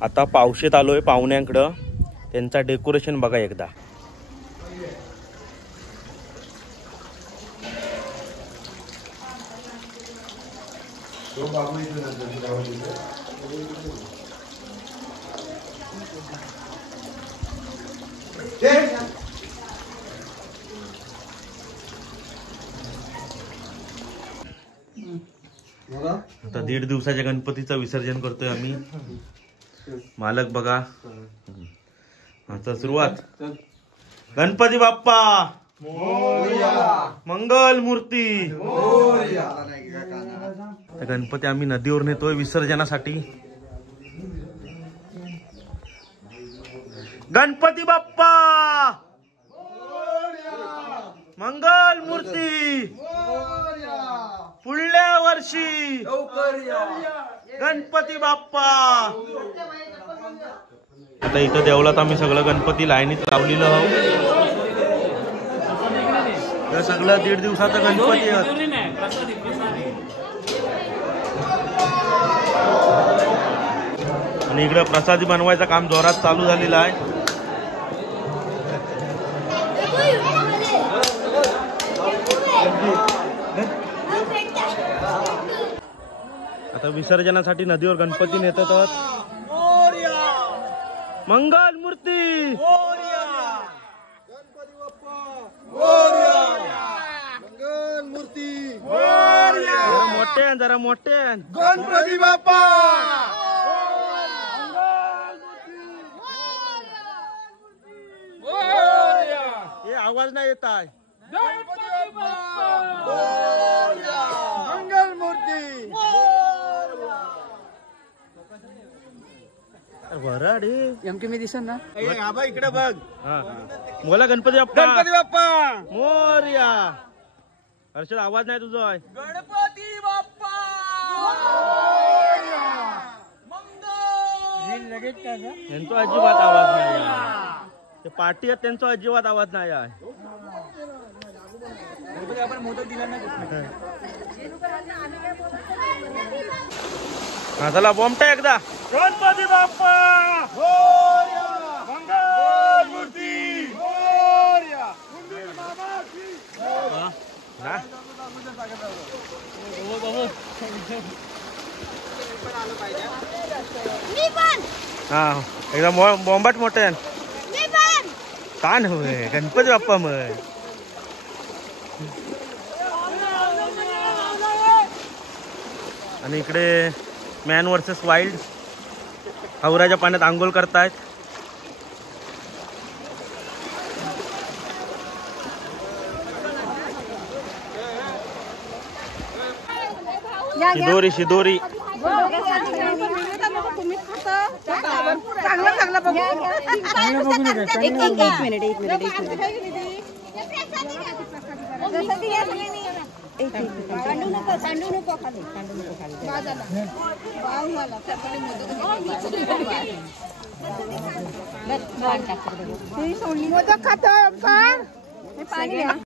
आता पावशेत आलोय पाहुण्यांकडं, त्यांचा डेकोरेशन बघा एकदा। आता 1.5 दिवसाच्या गणपतीचं विसर्जन करतोय आम्ही। मालक बघा, आता सुरुवात। गणपती बाप्पा मोरया, मंगल मूर्ती मोरया। गणपती आम्ही नदीवर नेतोय विसर्जनासाठी। गणपती बाप्पा मंगल मूर्ती पुढल्या वर्षी गणपती बाप्पा। आता इथं देवळात आम्ही सगळं गणपती लाईनीत लावलेलं आहोत। हे सगळं 1.5 दिवसाचा गणपती आहे। आणि इकडे प्रसादी बनवायचं काम जोरात चालू झालेलं आहे। आता विसर्जनासाठी नदीवर गणपती नेतात। मंगल मूर्ती गणपती बाप्पा मोरया, मंगल मूर्ती मोरया। जरा मोठे गणपती बाप्पा हे आवाज नाही येत आहे। गणपती बाप्पा मोरया, मंगल मूर्ती वराडी एमके मी दिसन ना आबा इकडे बघ। बोला गणपती बाप्पा गणपती बाप्पा मोरया। हर्षद आवाज नाही तुझा आहे। गणपती बाप्पा यांचा अजिबात आवाज नाही आहे। ते पार्टी आहेत त्यांचा अजिबात आवाज नाही आहे। आपण मोदक दिला ना। हा चला बॉम्बटा एकदा। गणपती बाप्पा मोरया, मंगल मूर्ती मोरया। हा एकदम बॉम्बाट मोठे ताण होय गणपती बाप्पा मग। आणि इकडे मॅन वर्सेस वाईल्ड हावराच्या पाण्यात आंघोळ करतायत। शिदोरी शिदोरी मोदक खातो